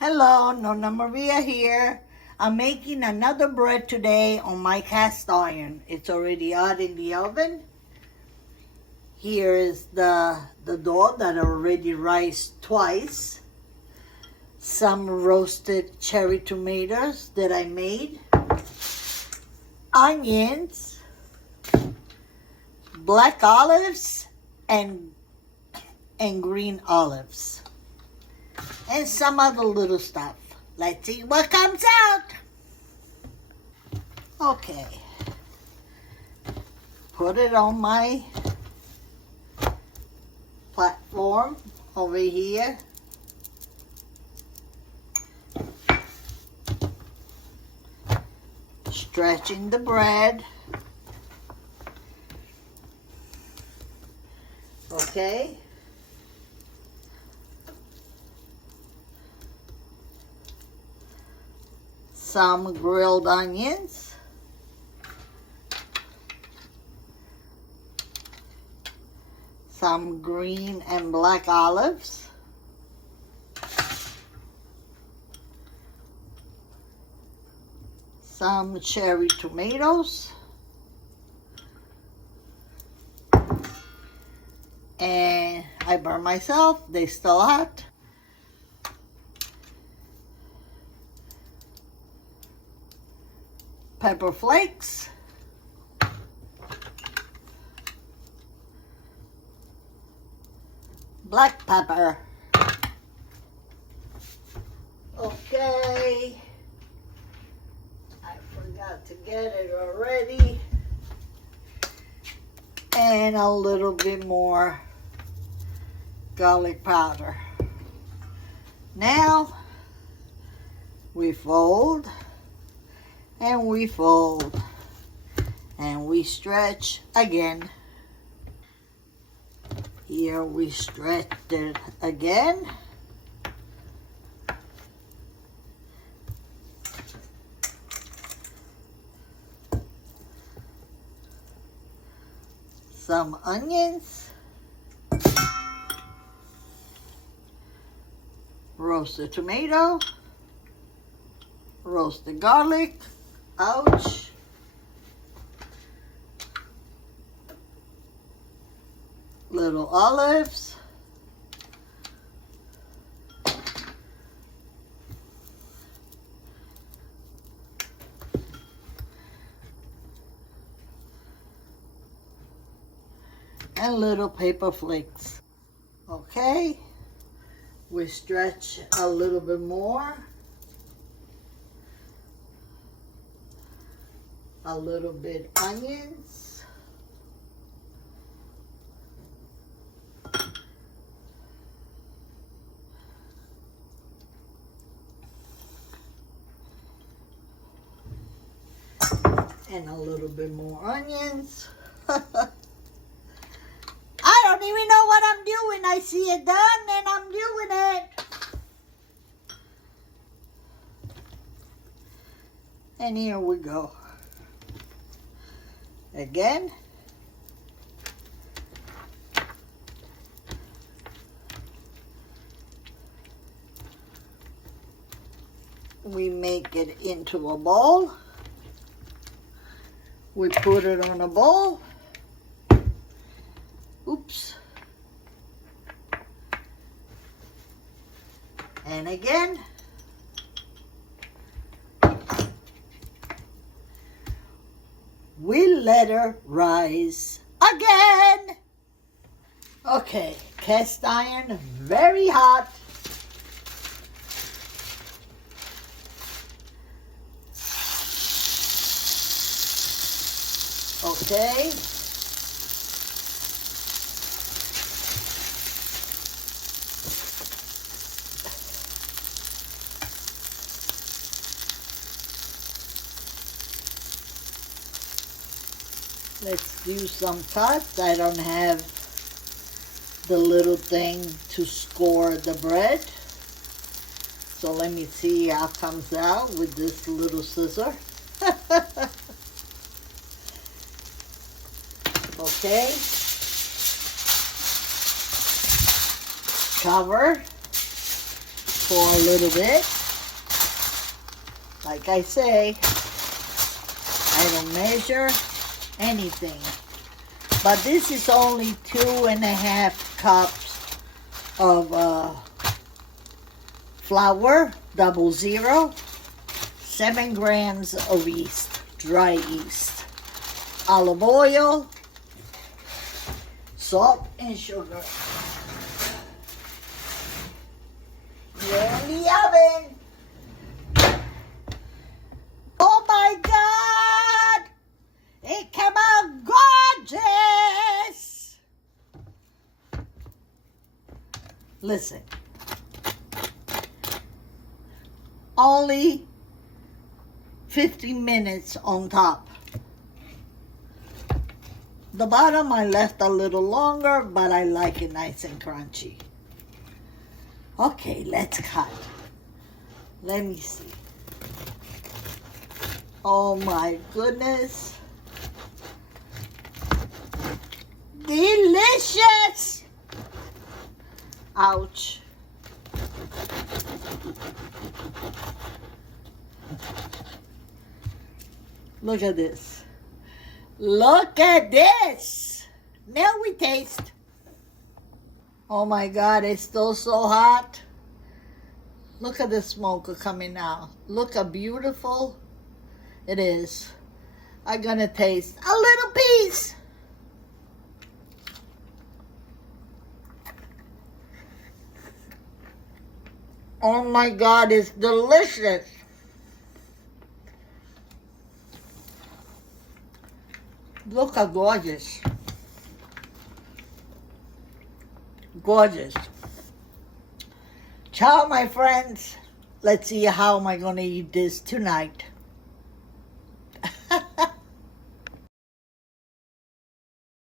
Hello, Nonna Maria here. I'm making another bread today on my cast iron. It's already out in the oven. Here is the dough that I already rised twice. Some roasted cherry tomatoes that I made. Onions, black olives, and green olives. And some other little stuff. Let's see what comes out. Okay. Put it on my platform over here. Stretching the bread. Okay. Some grilled onions, some green and black olives, some cherry tomatoes, and I burned myself, they still hot. Pepper flakes, black pepper. Okay, I forgot to get it already. And a little bit more garlic powder. Now we fold. And we fold, and we stretch again. Here we stretch it again. Some onions, roasted tomato, roasted garlic. Ouch. Little olives. And little paper flakes. Okay. We stretch a little bit more. A little bit onions, and a little bit more onions. I don't even know what I'm doing. I see it done and I'm doing it. And here we go. Again. We make it into a bowl. We put it on a bowl. Oops. And again. We let her rise again. Okay, cast iron, very hot. Okay. Let's do some cuts. I don't have the little thing to score the bread. So let me see how it comes out with this little scissor. Okay. Cover. for a little bit. Like I say, I don't measure anything. But this is only 2.5 cups of flour, 00, 7 grams of yeast, dry yeast, olive oil, salt and sugar. Here in the oven. Oh my God! It came out gorgeous! Listen. Only 15 minutes on top. The bottom I left a little longer, but I like it nice and crunchy. Okay, let's cut. Let me see. Oh my goodness. Delicious! Ouch. Look at this. Look at this. Now we taste. Oh my God, it's still so hot. Look at the smoke coming out. Look how beautiful it is. I'm gonna taste a little piece. Oh my God, it's delicious. Look how gorgeous. Gorgeous. Ciao, my friends. Let's see how am I going to eat this tonight.